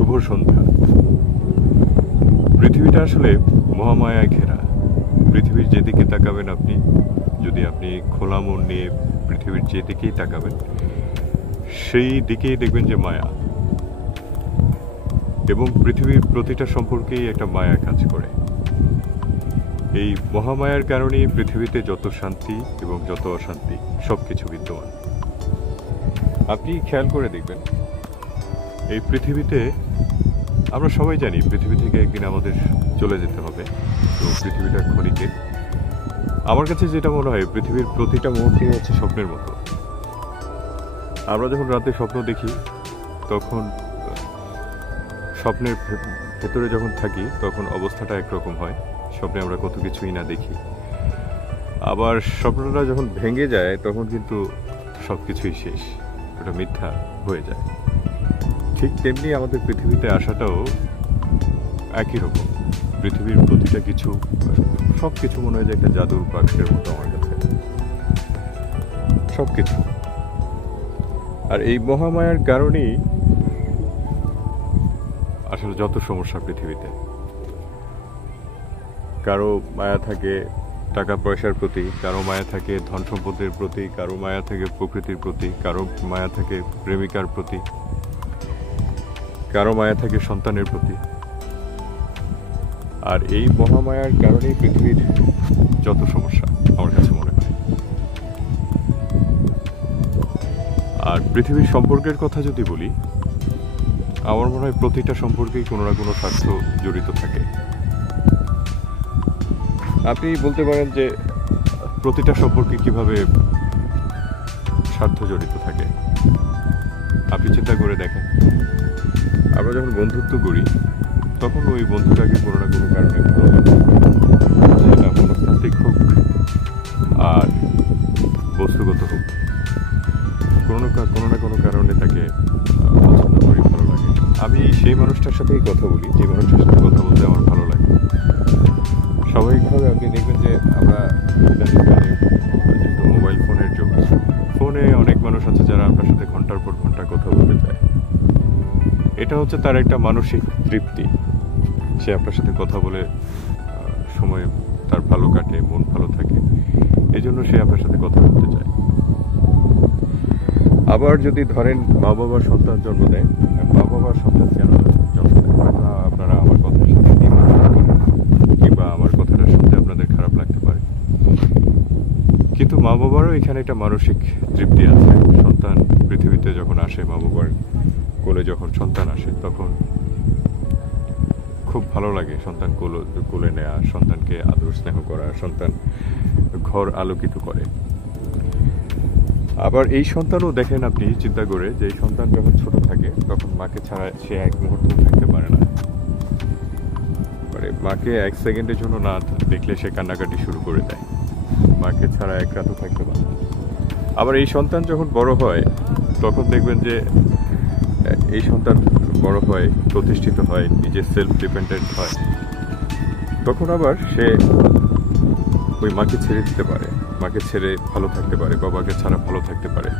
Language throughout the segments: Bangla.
শুভ সন্ধ্যা। পৃথিবীটা আসলে মহামায়ায় ঘেরা। পৃথিবীর যেদিকে তাকাবেন আপনি, যদি আপনি খোলা মন নিয়ে পৃথিবীর যেদিকেই তাকাবেন, সেই দিকেই দেখবেন যে মায়া। এবং পৃথিবীর প্রতিটা সম্পর্কেই একটা মায়া কাজ করে। এই মহামায়ার কারণেই পৃথিবীতে যত শান্তি এবং যত অশান্তি সব কিছু বিদ্যমান। আপনি খেয়াল করে দেখবেন এই পৃথিবীতে আমরা সবাই জানি পৃথিবী থেকে একদিন আমাদের চলে যেতে হবে। এবং পৃথিবীটা ক্ষণিকে আমার কাছে যেটা মনে হয়, পৃথিবীর প্রতিটা মুহূর্তে হচ্ছে স্বপ্নের মতো। আমরা যখন রাতে স্বপ্ন দেখি, তখন স্বপ্নের ভেতরে যখন থাকি, তখন অবস্থাটা একরকম হয়। স্বপ্নে আমরা কত কিছুই না দেখি। আবার স্বপ্নটা যখন ভেঙে যায়, তখন কিন্তু সব কিছুই শেষ। ওটা মিথ্যা হয়ে যায়। ঠিক তেমনি আমাদের পৃথিবীতে আসাটাও একই রকম। পৃথিবীর প্রতিটা কিছু সব কিছু মনে হয় যে একটা জাদুর বাক্সের মতো আমার কাছে। সব কিছু আর এই মহামায়ার কারণেই আসলে যত সমস্যা পৃথিবীতে। কারও মায়া থাকে টাকা পয়সার প্রতি, কারও মায়া থাকে ধন সম্পদের প্রতি, কারও মায়া থাকে প্রকৃতির প্রতি, কারও মায়া থাকে প্রেমিকার প্রতি। কারও মায়া থাকে সন্তানের প্রতি। আর এই মহামায়ার কারণেই পৃথিবীর যত সমস্যা আমার কাছে মনে হয়। আর পৃথিবীর সম্পর্কের কথা যদি বলি, আমার মনে হয় প্রতিটা সম্পর্কেই কোনো না কোনো স্বার্থ জড়িত থাকে। আপনি বলতে পারেন যে প্রতিটা সম্পর্কে কীভাবে স্বার্থ জড়িত থাকে। আপনি চিন্তা করে দেখেন। আমরা যখন বন্ধুত্ব করি, তখন ওই বন্ধুটাকে কোনো না কোনো কারণে সেটা মনস্তাত্ত্বিক হোক, আর বস্তুগত হোক। কোনো না কোনো না কোনো কারণে তাকে পছন্দ করি, ভালো লাগে। আমি সেই মানুষটার সাথেই কথা বলি। যে মানুষটার সাথে কথা বলতে আমার ভালো লাগে। স্বাভাবিকভাবে আপনি দেখবেন যে আমরা মোবাইল ফোনের যুগ। ফোনে অনেক মানুষ আছে যারা আপনার সাথে ঘণ্টার পর ঘণ্টা কথা বলতে চায়। এটা হচ্ছে তার একটা মানসিক তৃপ্তি। সে আপনার সাথে কথা বলে সময় তার ভালো কাটে, মন ভালো থাকে। এই জন্য সে আপনার সাথে কথা বলতে চায়। আবার যদি ধরেন মা বাবার সন্তান জন্ম দেয় মা বাবার সন্তান কেন জন্ম দেয় আপনারা আমার কথার সাথে কিংবা আমার কথাটা শুনতে আপনাদের খারাপ লাগতে পারে। কিন্তু মা বাবারও এখানে একটা মানসিক তৃপ্তি আছে। সন্তান পৃথিবীতে যখন আসে মা বাবার কোলে যখন সন্তান আসে, তখন খুব ভালো লাগে সন্তান কোলে কোলে নেওয়া সন্তানকে আদর স্নেহ করা, সন্তান ঘর আলোকিত করে। আবার এই সন্তানও দেখেন আপনি, চিন্তা করে যে সন্তান যখন ছোট থাকে, তখন মাকে ছাড়া সে এক মুহূর্ত থাকতে পারে না। মানে মাকে এক সেকেন্ডের জন্য না দেখলে সে কান্নাকাটি শুরু করে দেয়। মাকে ছাড়া এক রাতও থাকতে পারে। আবার এই সন্তান যখন বড় হয়, তখন দেখবেন যে এই সন্তান বড় হয়, প্রতিষ্ঠিত হয় নিজে সেলফ ডিপেন্ডেন্ট হয়। তখন আবার সে ওই মাকে ছেড়ে দিতে পারে। মাকে ছেড়ে ভালো থাকতে পারে বাবাকে ছাড়া ভালো থাকতে পারে।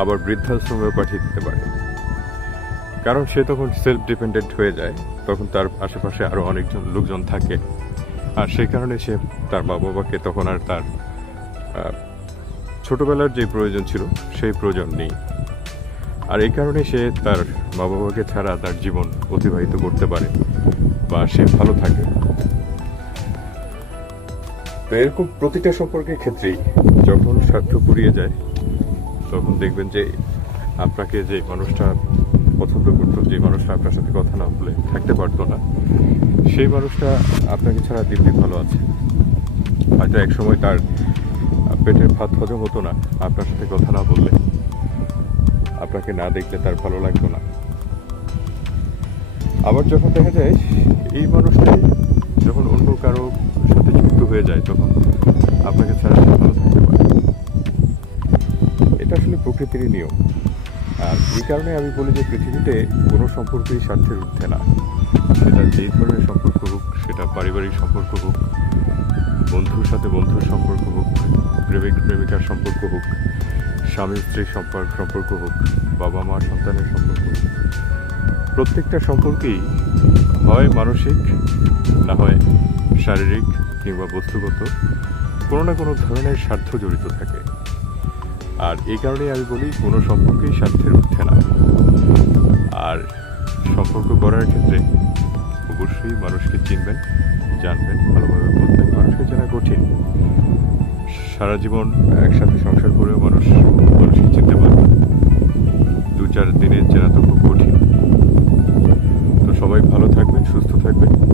আবার বৃদ্ধাশ্রমেও পাঠিয়ে দিতে পারে। কারণ সে তখন সেলফ ডিপেন্ডেন্ট হয়ে যায়। তখন তার আশেপাশে আরও অনেকজন লোকজন থাকে। আর সেই কারণে সে তার মা বাবাকে তখন আর তার ছোটবেলার যে প্রয়োজন ছিল, সেই প্রয়োজন নেই। আর এই কারণে সে তার মা বাবাকে ছাড়া তার জীবন অতিবাহিত করতে পারে বা সে ভালো থাকে। তো এরকম প্রতিটা সম্পর্কের ক্ষেত্রেই যখন স্বার্থ পুড়িয়ে যায়, তখন দেখবেন যে আপনাকে যে মানুষটা পছন্দ করতো, যে মানুষটা আপনার সাথে কথা না বলে থাকতে পারতো না, সেই মানুষটা আপনাকে ছাড়া দিব্যি ভালো আছে। হয়তো এক সময় তার পেটের ভাত হজম হতো না। আপনার সাথে কথা না বললে আপনাকে না দেখলে তার ভালো লাগতো না। আবার যখন দেখা যায়, এই মানুষটাই যখন অন্য কারও সাথে যুক্ত হয়ে যায়, তখন আপনাকে ছাড়া ভালো থাকতে পারে এটা আসলে প্রকৃতির নিয়ম। আর এই কারণে আমি বলি যে পৃথিবীতে কোনো সম্পর্কই স্বার্থের ঊর্ধ্বে না। সেটা যেই ধরনের সম্পর্ক হোক, সেটা পারিবারিক সম্পর্ক হোক, বন্ধুর সাথে বন্ধুর সম্পর্ক হোক প্রেমিক প্রেমিকার সম্পর্ক হোক স্বামী স্ত্রীর সম্পর্ক সম্পর্ক হোক বাবা মা সন্তানের সম্পর্ক হোক, প্রত্যেকটা সম্পর্কেই হয় মানসিক না হয় শারীরিক কিংবা বস্তুগত কোনো না কোনো ধরনের স্বার্থ জড়িত থাকে। আর এই কারণেই আমি বলি কোনো সম্পর্কেই স্বার্থের ঊর্ধ্বে না আর সম্পর্ক গড়ার ক্ষেত্রে অবশ্যই মানুষকে চিনবেন জানবেন ভালোভাবে বুঝবেন। মানুষকে চেনা কঠিন। সারা জীবন একসাথে সংসার করেও মানুষ মানুষকে চিনতে পারবে। দু চার দিনের চেনা তো খুব কঠিন। তো সবাই ভালো থাকবেন, সুস্থ থাকবেন।